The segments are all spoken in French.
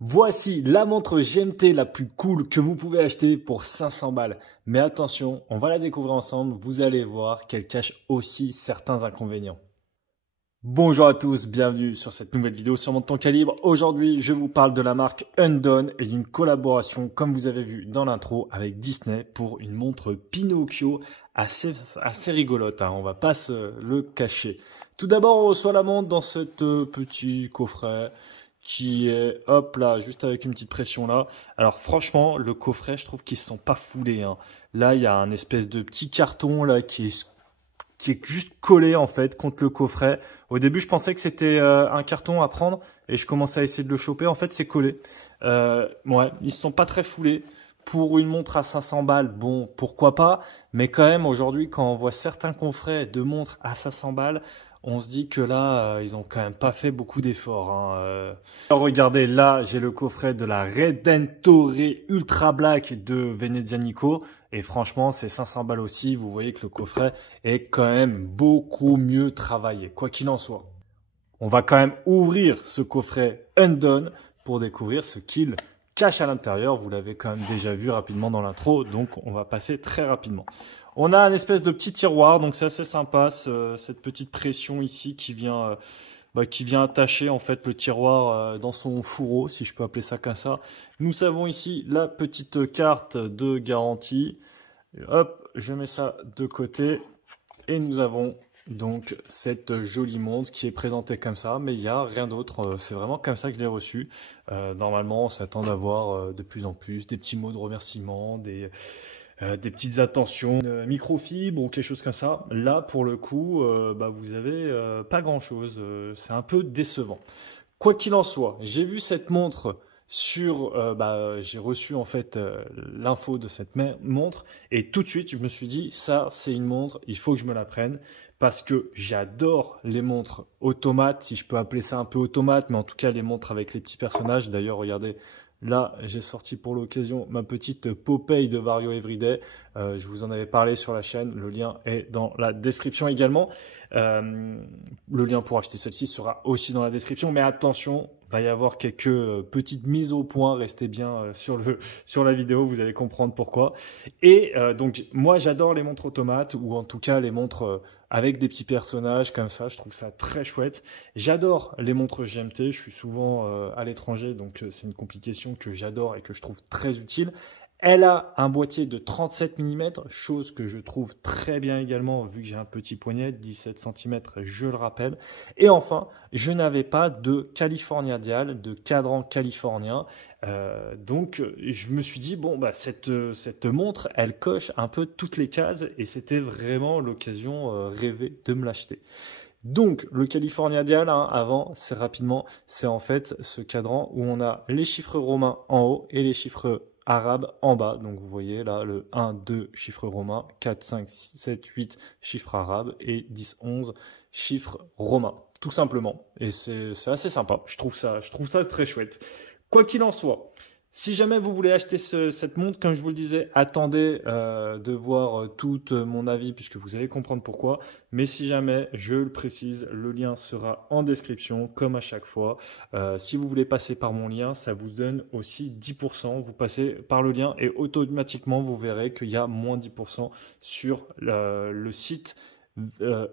Voici la montre GMT la plus cool que vous pouvez acheter pour 500 balles. Mais attention, on va la découvrir ensemble, vous allez voir qu'elle cache aussi certains inconvénients. Bonjour à tous, bienvenue sur cette nouvelle vidéo sur Montre ton calibre. Aujourd'hui, je vous parle de la marque Undone et d'une collaboration, comme vous avez vu dans l'intro, avec Disney pour une montre Pinocchio assez rigolote, hein, on va pas se le cacher. Tout d'abord, on reçoit la montre dans ce petit coffret qui est, hop là, juste avec une petite pression là. Alors franchement, le coffret, je trouve qu'ils se sont pas foulés, hein. Là, il y a un espèce de petit carton là qui est juste collé en fait contre le coffret. Au début, je pensais que c'était un carton à prendre et je commençais à essayer de le choper. En fait, c'est collé. Ouais, ils se sont pas très foulés. Pour une montre à 500 balles, bon, pourquoi pas. Mais quand même, aujourd'hui, quand on voit certains coffrets de montres à 500 balles, on se dit que là, ils ont quand même pas fait beaucoup d'efforts, hein. Alors regardez, là, j'ai le coffret de la Redentore Ultra Black de Venezianico. Et franchement, c'est 500 balles aussi. Vous voyez que le coffret est quand même beaucoup mieux travaillé, quoi qu'il en soit. On va quand même ouvrir ce coffret Undone pour découvrir ce qu'il cache à l'intérieur. Vous l'avez quand même déjà vu rapidement dans l'intro, donc on va passer très rapidement. On a un espèce de petit tiroir, donc c'est assez sympa, cette petite pression ici qui vient attacher en fait le tiroir dans son fourreau, si je peux appeler ça comme ça. Nous avons ici la petite carte de garantie. Hop, je mets ça de côté et nous avons donc cette jolie montre qui est présentée comme ça, mais il n'y a rien d'autre, c'est vraiment comme ça que je l'ai reçue. Normalement, on s'attend d'avoir de plus en plus des petits mots de remerciement, des petites attentions, microfibre ou quelque chose comme ça. Là, pour le coup, vous avez pas grand-chose, c'est un peu décevant. Quoi qu'il en soit, j'ai vu cette montre j'ai reçu en fait l'info de cette montre et tout de suite je me suis dit ça c'est une montre, il faut que je me la prenne parce que j'adore les montres automates, si je peux appeler ça un peu automate, mais en tout cas les montres avec les petits personnages. D'ailleurs regardez, là j'ai sorti pour l'occasion ma petite Popeye de Vario Everyday. Je vous en avais parlé sur la chaîne, le lien est dans la description également. Le lien pour acheter celle-ci sera aussi dans la description, mais attention, va y avoir quelques petites mises au point, restez bien sur la vidéo, vous allez comprendre pourquoi. Et donc moi j'adore les montres automates, ou en tout cas les montres avec des petits personnages comme ça, je trouve ça très chouette. J'adore les montres GMT, je suis souvent à l'étranger, donc c'est une complication que j'adore et que je trouve très utile. Elle a un boîtier de 37 mm, chose que je trouve très bien également vu que j'ai un petit poignet, 17 cm, je le rappelle. Et enfin, je n'avais pas de California Dial, de cadran californien. Donc, je me suis dit, bon, cette montre, elle coche un peu toutes les cases et c'était vraiment l'occasion rêvée de me l'acheter. Donc, le California Dial, hein, avant, c'est en fait ce cadran où on a les chiffres romains en haut et les chiffres arabes en bas. Donc, vous voyez là, le 1, 2, chiffres romains, 4, 5, 6, 7, 8, chiffres arabes et 10, 11, chiffres romains. Tout simplement. Et c'est assez sympa. Je trouve ça très chouette. Quoi qu'il en soit, si jamais vous voulez acheter cette montre, comme je vous le disais, attendez de voir tout mon avis puisque vous allez comprendre pourquoi. Mais si jamais, je le précise, le lien sera en description comme à chaque fois. Si vous voulez passer par mon lien, ça vous donne aussi 10%. Vous passez par le lien et automatiquement, vous verrez qu'il y a moins 10% sur le site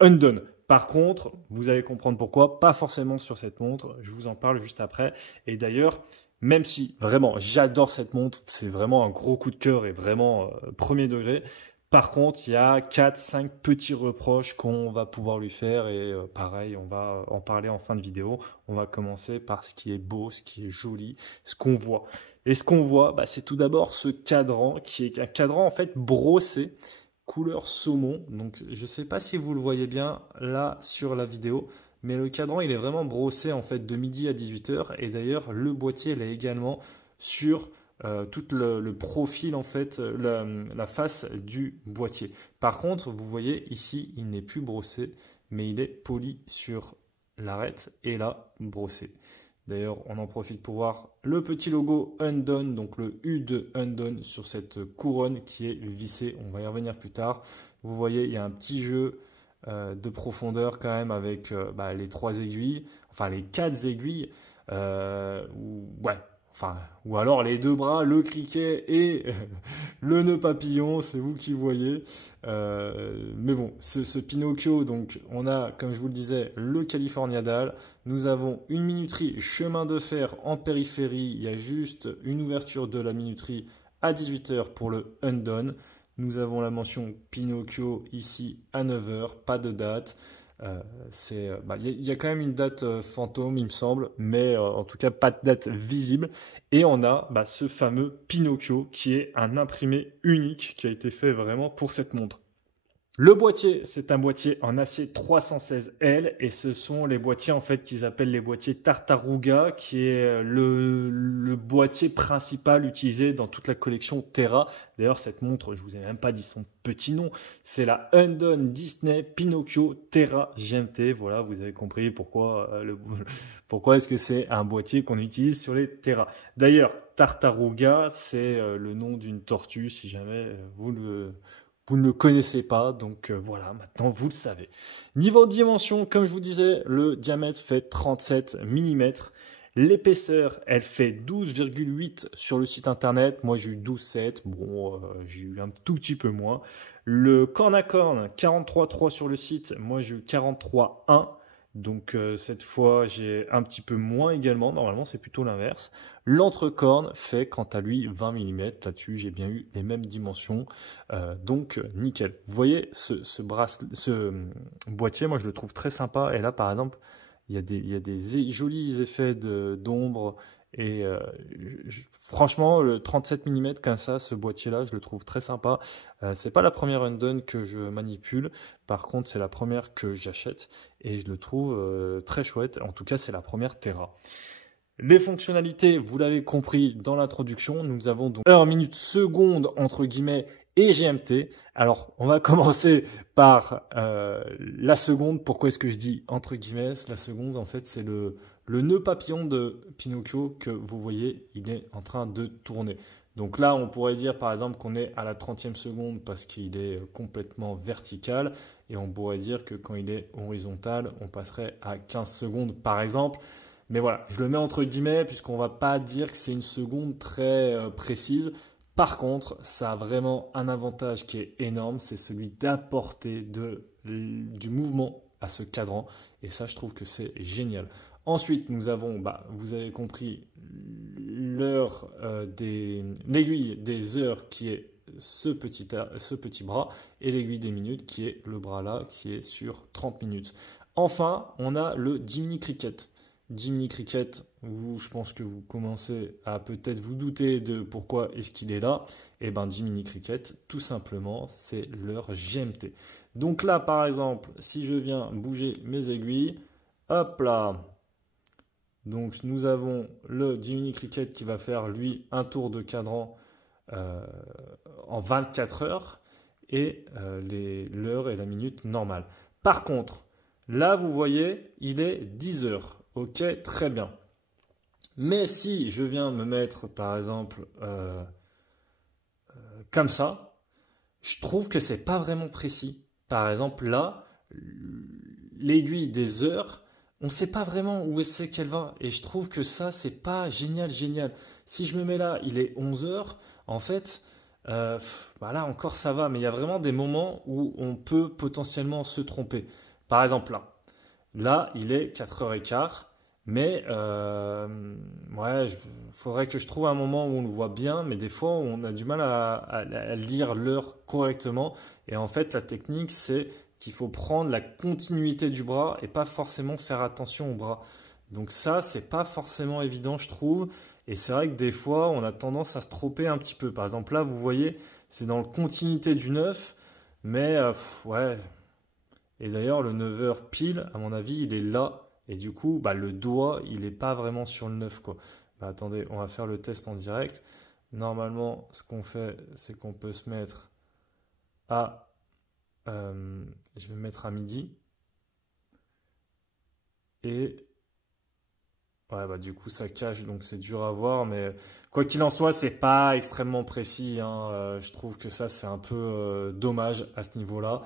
Undone. Par contre, vous allez comprendre pourquoi, pas forcément sur cette montre. Je vous en parle juste après. Et d'ailleurs, même si vraiment j'adore cette montre, c'est vraiment un gros coup de cœur et vraiment premier degré. Par contre, il y a 4-5 petits reproches qu'on va pouvoir lui faire et pareil, on va en parler en fin de vidéo. On va commencer par ce qui est beau, ce qui est joli, ce qu'on voit. Et ce qu'on voit, c'est tout d'abord ce cadran qui est un cadran en fait brossé, couleur saumon. Donc je ne sais pas si vous le voyez bien là sur la vidéo. Mais le cadran, il est vraiment brossé en fait de midi à 18h. Et d'ailleurs, le boîtier, il est également sur tout le profil, en fait, la face du boîtier. Par contre, vous voyez ici, il n'est plus brossé, mais il est poli sur l'arête et là, brossé. D'ailleurs, on en profite pour voir le petit logo Undone, donc le U de Undone sur cette couronne qui est vissée. On va y revenir plus tard. Vous voyez, il y a un petit jeu de profondeur quand même avec les 3 aiguilles, enfin les 4 aiguilles. Ouais, enfin, ou alors les deux bras, le criquet et le nœud papillon, c'est vous qui voyez. Mais bon, ce Pinocchio, donc on a, comme je vous le disais, le California Dalle. Nous avons une minuterie chemin de fer en périphérie. Il y a juste une ouverture de la minuterie à 18 h pour le Undone. Nous avons la mention Pinocchio ici à 9 h, pas de date. Il y a quand même une date fantôme, il me semble, mais en tout cas pas de date visible. Et on a ce fameux Pinocchio qui est un imprimé unique qui a été fait vraiment pour cette montre. Le boîtier, c'est un boîtier en acier 316L et ce sont les boîtiers en fait qu'ils appellent les boîtiers Tartaruga, qui est le boîtier principal utilisé dans toute la collection Terra. D'ailleurs, cette montre, je vous ai même pas dit son petit nom, c'est la Undone Disney Pinocchio Terra GMT. Voilà, vous avez compris pourquoi est-ce que c'est un boîtier qu'on utilise sur les Terra. D'ailleurs, Tartaruga, c'est le nom d'une tortue, si jamais vous ne le connaissez pas, donc voilà, maintenant vous le savez. Niveau dimension, comme je vous disais, le diamètre fait 37 mm. L'épaisseur, elle fait 12,8 sur le site internet. Moi, j'ai eu 12,7. Bon, j'ai eu un tout petit peu moins. Le corne à corne, 43,3 sur le site. Moi, j'ai eu 43,1. Donc cette fois, j'ai un petit peu moins également. Normalement, c'est plutôt l'inverse. L'entrecorne fait quant à lui 20 mm. Là-dessus, j'ai bien eu les mêmes dimensions. Donc nickel. Vous voyez, ce boîtier, moi, je le trouve très sympa. Et là, par exemple, il y a des jolis effets d'ombre. Et franchement, le 37 mm comme ça, ce boîtier-là, je le trouve très sympa. C'est pas la première Undone que je manipule. Par contre, c'est la première que j'achète. Et je le trouve très chouette. En tout cas, c'est la première Terra. Les fonctionnalités, vous l'avez compris dans l'introduction, nous avons donc heure, minute, seconde, entre guillemets, et GMT. Alors, on va commencer par la seconde. Pourquoi est-ce que je dis entre guillemets? La seconde, en fait, c'est le nœud papillon de Pinocchio que vous voyez, il est en train de tourner. Donc là, on pourrait dire par exemple qu'on est à la 30e seconde parce qu'il est complètement vertical. Et on pourrait dire que quand il est horizontal, on passerait à 15 secondes par exemple. Mais voilà, je le mets entre guillemets puisqu'on ne va pas dire que c'est une seconde très précise. Par contre, ça a vraiment un avantage qui est énorme, c'est celui d'apporter du mouvement à ce cadran. Et ça, je trouve que c'est génial. Ensuite, nous avons, vous avez compris, l'aiguille des heures qui est ce petit bras et l'aiguille des minutes qui est le bras là qui est sur 30 minutes. Enfin, on a le Jiminy Cricket. Jiminy Cricket, je pense que vous commencez à peut-être vous douter de pourquoi est-ce qu'il est là. Et bien Jiminy Cricket, tout simplement, c'est leur GMT. Donc là, par exemple, si je viens bouger mes aiguilles, hop là. Donc nous avons le Jiminy Cricket qui va faire, lui, un tour de cadran en 24 heures et l'heure et la minute normale. Par contre, là, vous voyez, il est 10 heures. Ok, très bien. Mais si je viens me mettre, par exemple, comme ça, je trouve que c'est pas vraiment précis. Par exemple, là, l'aiguille des heures, on ne sait pas vraiment où c'est qu'elle va. Et je trouve que ça, c'est pas génial. Si je me mets là, il est 11 heures. En fait, là encore ça va. Mais il y a vraiment des moments où on peut potentiellement se tromper. Par exemple, là. Là, il est 4h15, mais faudrait que je trouve un moment où on le voit bien, mais des fois, on a du mal à lire l'heure correctement. Et en fait, la technique, c'est qu'il faut prendre la continuité du bras et pas forcément faire attention au bras. Donc ça, c'est pas forcément évident, je trouve. Et c'est vrai que des fois, on a tendance à se tromper un petit peu. Par exemple, là, vous voyez, c'est dans la continuité du 9, mais ouais... Et d'ailleurs, le 9h pile, à mon avis, il est là. Et du coup, le doigt, il n'est pas vraiment sur le 9, quoi. Attendez, on va faire le test en direct. Normalement, ce qu'on fait, c'est qu'on peut se mettre à... je vais me mettre à midi. Et... ouais, du coup, ça cache, donc c'est dur à voir. Mais quoi qu'il en soit, c'est pas extrêmement précis, hein. Je trouve que ça, c'est un peu dommage à ce niveau-là.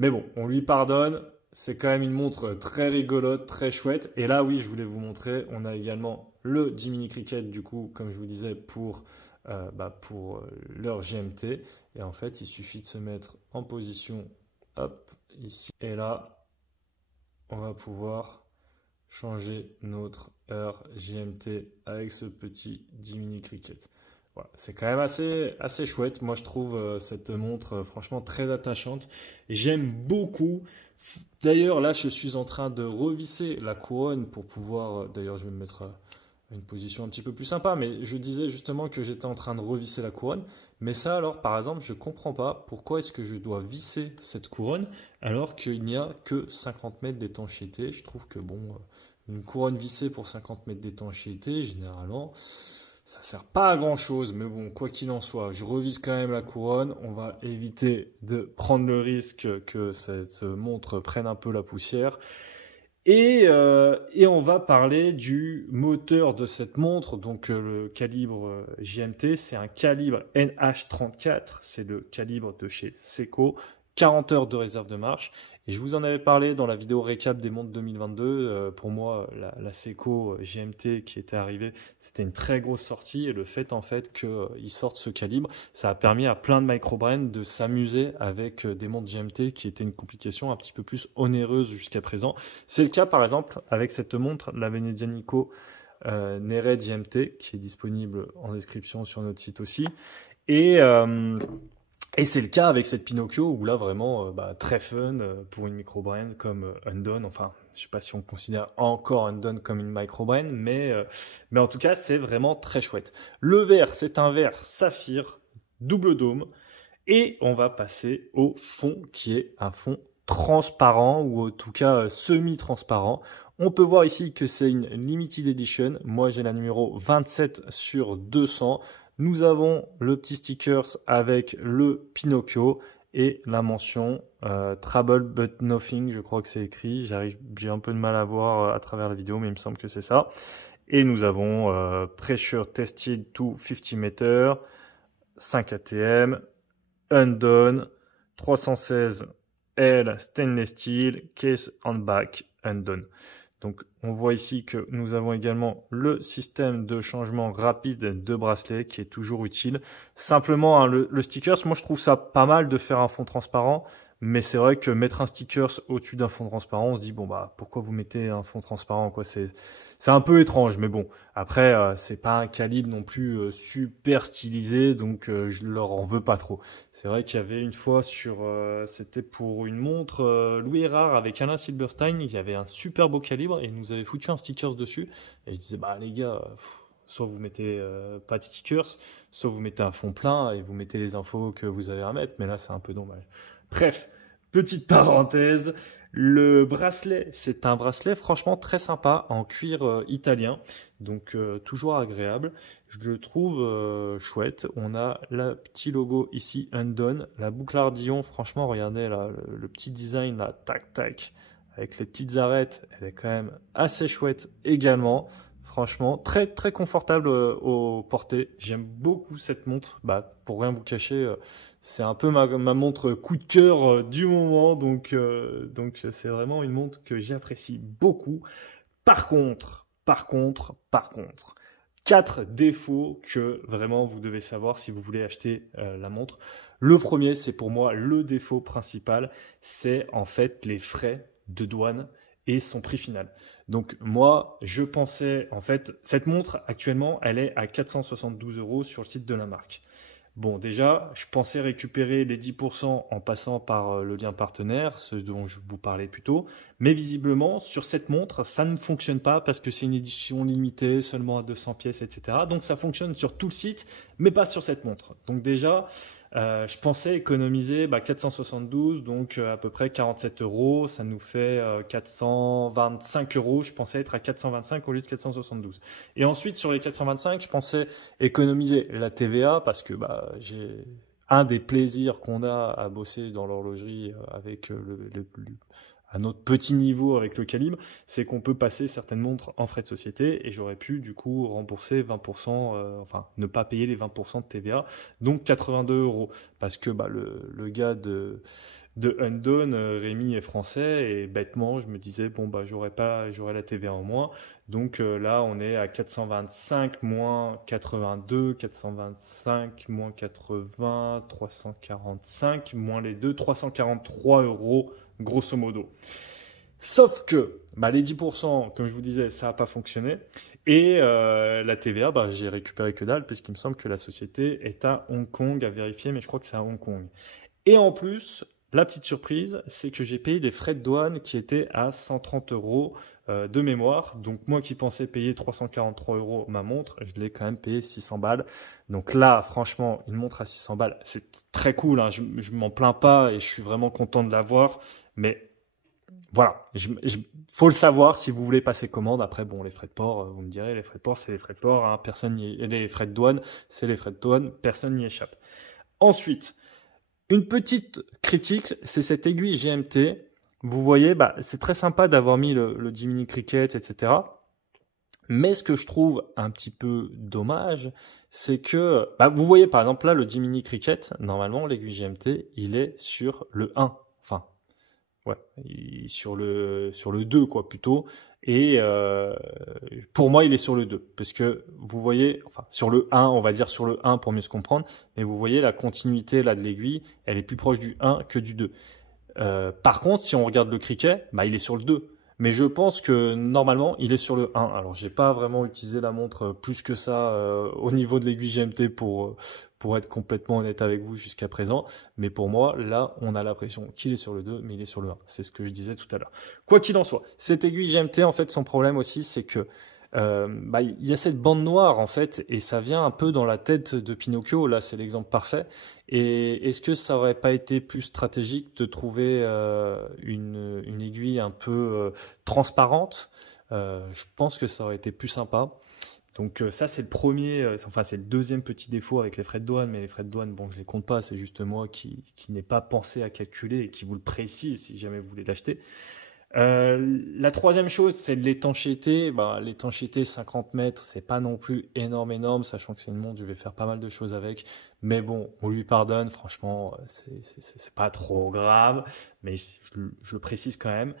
Mais bon, on lui pardonne. C'est quand même une montre très rigolote, très chouette. Et là, oui, je voulais vous montrer, on a également le Jiminy Cricket, du coup, comme je vous disais, pour leur GMT. Et en fait, il suffit de se mettre en position, hop, ici. Et là, on va pouvoir changer notre heure GMT avec ce petit Jiminy Cricket. Voilà, c'est quand même assez chouette. Moi, je trouve cette montre franchement très attachante. J'aime beaucoup. D'ailleurs, là, je suis en train de revisser la couronne pour pouvoir... D'ailleurs, je vais me mettre à une position un petit peu plus sympa. Mais je disais justement que j'étais en train de revisser la couronne. Mais ça, alors, par exemple, je ne comprends pas pourquoi est-ce que je dois visser cette couronne alors qu'il n'y a que 50 mètres d'étanchéité. Je trouve que, bon, une couronne vissée pour 50 mètres d'étanchéité, généralement... ça ne sert pas à grand chose, mais bon, quoi qu'il en soit, je revise quand même la couronne. On va éviter de prendre le risque que cette montre prenne un peu la poussière. Et on va parler du moteur de cette montre, donc le calibre GMT, c'est un calibre NH34, c'est le calibre de chez Seiko, 40 heures de réserve de marche. Et je vous en avais parlé dans la vidéo récap des montres 2022. Pour moi, la Seiko GMT qui était arrivée, c'était une très grosse sortie. Et le fait en fait qu'ils sortent ce calibre, ça a permis à plein de micro-brands de s'amuser avec des montres GMT qui étaient une complication un petit peu plus onéreuse jusqu'à présent. C'est le cas par exemple avec cette montre, la Venezianico Nereid GMT, qui est disponible en description sur notre site aussi. Et c'est le cas avec cette Pinocchio où là vraiment très fun pour une micro-brand comme Undone. Enfin, je ne sais pas si on considère encore Undone comme une micro-brand, mais en tout cas c'est vraiment très chouette. Le verre, c'est un verre saphir, double dôme. Et on va passer au fond qui est un fond transparent ou en tout cas semi-transparent. On peut voir ici que c'est une limited edition. Moi j'ai la numéro 27 sur 200. Nous avons le petit stickers avec le Pinocchio et la mention Trouble but nothing, je crois que c'est écrit. J'ai un peu de mal à voir à travers la vidéo, mais il me semble que c'est ça. Et nous avons Pressure Tested to 50 meters, 5 ATM, Undone, 316 L stainless steel, case on back, Undone. Donc, on voit ici que nous avons également le système de changement rapide de bracelet qui est toujours utile. Simplement, hein, le stickers, moi je trouve ça pas mal de faire un fond transparent, mais c'est vrai que mettre un stickers au-dessus d'un fond transparent, on se dit bon bah pourquoi vous mettez un fond transparent quoi, c'est un peu étrange, mais bon. Après, c'est pas un calibre non plus super stylisé, donc je leur en veux pas trop. C'est vrai qu'il y avait une fois c'était pour une montre Louis Erard avec Alain Silberstein, il y avait un super beau calibre et il nous avait foutu un stickers dessus. Et je disais bah les gars, soit vous mettez pas de stickers, soit vous mettez un fond plein et vous mettez les infos que vous avez à mettre, mais là c'est un peu dommage. Bref, petite parenthèse. Le bracelet, c'est un bracelet franchement très sympa en cuir italien, donc toujours agréable. Je le trouve chouette. On a le petit logo ici Undone, la boucle ardillon. Franchement, regardez là, le petit design là, tac tac, avec les petites arêtes, elle est quand même assez chouette également. Franchement, très très confortable au porté. J'aime beaucoup cette montre. Bah, pour rien vous cacher, c'est un peu ma montre coup de cœur du moment. Donc c'est vraiment une montre que j'apprécie beaucoup. Par contre, 4 défauts que vraiment vous devez savoir si vous voulez acheter la montre. Le premier, c'est pour moi le défaut principal, c'est en fait les frais de douane et son prix final. Donc moi, je pensais, en fait, cette montre actuellement, elle est à 472 € sur le site de la marque. Bon, déjà, je pensais récupérer les 10% en passant par le lien partenaire, ce dont je vous parlais plus tôt. Mais visiblement, sur cette montre, ça ne fonctionne pas parce que c'est une édition limitée, seulement à 200 pièces, etc. Donc ça fonctionne sur tout le site, mais pas sur cette montre. Donc déjà, je pensais économiser 472, donc à peu près 47 €. Ça nous fait 425 €. Je pensais être à 425 au lieu de 472. Et ensuite, sur les 425, je pensais économiser la TVA parce que j'ai un des plaisirs qu'on a à bosser dans l'horlogerie avec à notre petit niveau avec le calibre, c'est qu'on peut passer certaines montres en frais de société et j'aurais pu du coup rembourser 20%, enfin ne pas payer les 20% de TVA, donc 82 €. Parce que le gars de Undone, Rémi est français et bêtement, je me disais, bon, bah, j'aurais la TVA en moins. Donc là, on est à 425 moins 82, 425 moins 80, 345 moins les deux, 343 euros grosso modo. Sauf que bah, les 10%, comme je vous disais, ça n'a pas fonctionné. Et la TVA, bah, j'ai récupéré que dalle, puisqu'il me semble que la société est à Hong Kong, à vérifier, mais je crois que c'est à Hong Kong. Et en plus, la petite surprise, c'est que j'ai payé des frais de douane qui étaient à 130 euros de mémoire. Donc moi qui pensais payer 343 euros ma montre, je l'ai quand même payé 600 balles. Donc là, franchement, une montre à 600 balles, c'est très cool, hein. Je m'en plains pas et je suis vraiment content de l'avoir. Mais voilà, faut le savoir si vous voulez passer commande. Après, bon, les frais de port, vous me direz, les frais de port, c'est les frais de port, hein, les frais de douane, c'est les frais de douane, personne n'y échappe. Ensuite, une petite critique, c'est cette aiguille GMT. Vous voyez, bah, c'est très sympa d'avoir mis le Jiminy Cricket, etc. Mais ce que je trouve un petit peu dommage, c'est que, bah, vous voyez par exemple là, le Jiminy Cricket, normalement, l'aiguille GMT, il est sur le 1. Enfin, ouais, sur le 2 quoi plutôt. Et pour moi, il est sur le 2 parce que vous voyez, enfin sur le 1, on va dire sur le 1 pour mieux se comprendre, mais vous voyez la continuité là de l'aiguille, elle est plus proche du 1 que du 2. Par contre, si on regarde le criquet, bah il est sur le 2. Mais je pense que normalement, il est sur le 1. Alors, j'ai pas vraiment utilisé la montre plus que ça au niveau de l'aiguille GMT pour être complètement honnête avec vous jusqu'à présent. Mais pour moi, là, on a l'impression qu'il est sur le 2, mais il est sur le 1. C'est ce que je disais tout à l'heure. Quoi qu'il en soit, cette aiguille GMT, en fait, son problème aussi, c'est que bah, il y a cette bande noire en fait et ça vient un peu dans la tête de Pinocchio. Là, c'est l'exemple parfait. Et est-ce que ça aurait pas été plus stratégique de trouver une aiguille un peu transparente? Je pense que ça aurait été plus sympa. Donc ça c'est le premier, enfin c'est le deuxième petit défaut avec les frais de douane, mais les frais de douane, bon je les compte pas, c'est juste moi qui n'ai pas pensé à calculer et qui vous le précise si jamais vous voulez l'acheter. La troisième chose, c'est de l'étanchéité. Bah, l'étanchéité 50 mètres, c'est pas non plus énorme, sachant que c'est une montre, je vais faire pas mal de choses avec. Mais bon, on lui pardonne, franchement, c'est pas trop grave, mais je le précise quand même.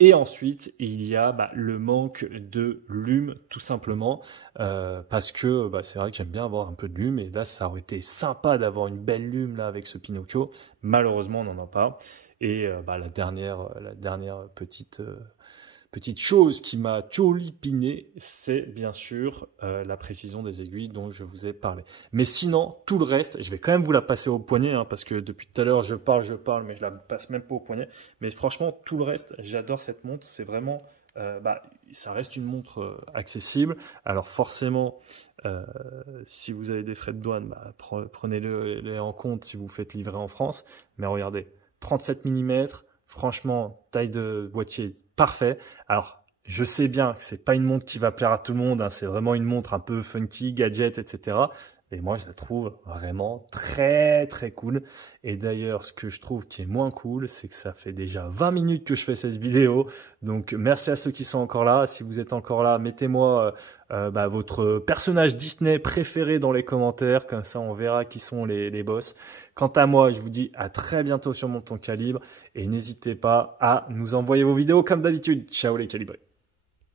Et ensuite, il y a bah, le manque de lume, tout simplement, parce que bah, c'est vrai que j'aime bien avoir un peu de lume, et là, ça aurait été sympa d'avoir une belle lume là avec ce Pinocchio. Malheureusement, on n'en a pas. Et bah, la dernière petite chose qui m'a tcholipiné, c'est bien sûr la précision des aiguilles dont je vous ai parlé. Mais sinon, tout le reste, je vais quand même vous la passer au poignet, hein, parce que depuis tout à l'heure, je parle, mais je la passe même pas au poignet. Mais franchement, tout le reste, j'adore cette montre. C'est vraiment, bah, ça reste une montre accessible. Alors forcément, si vous avez des frais de douane, bah, prenez-les en compte si vous faites livrer en France. Mais regardez, 37 mm, franchement, taille de boîtier parfait. Alors, je sais bien que c'est pas une montre qui va plaire à tout le monde, hein, c'est vraiment une montre un peu funky, gadget, etc. Et moi, je la trouve vraiment très très cool. Et d'ailleurs, ce que je trouve qui est moins cool, c'est que ça fait déjà 20 minutes que je fais cette vidéo. Donc, merci à ceux qui sont encore là. Si vous êtes encore là, mettez-moi bah, votre personnage Disney préféré dans les commentaires. Comme ça, on verra qui sont les boss. Quant à moi, je vous dis à très bientôt sur Mon Ton Calibre. Et n'hésitez pas à nous envoyer vos vidéos comme d'habitude. Ciao les calibrés.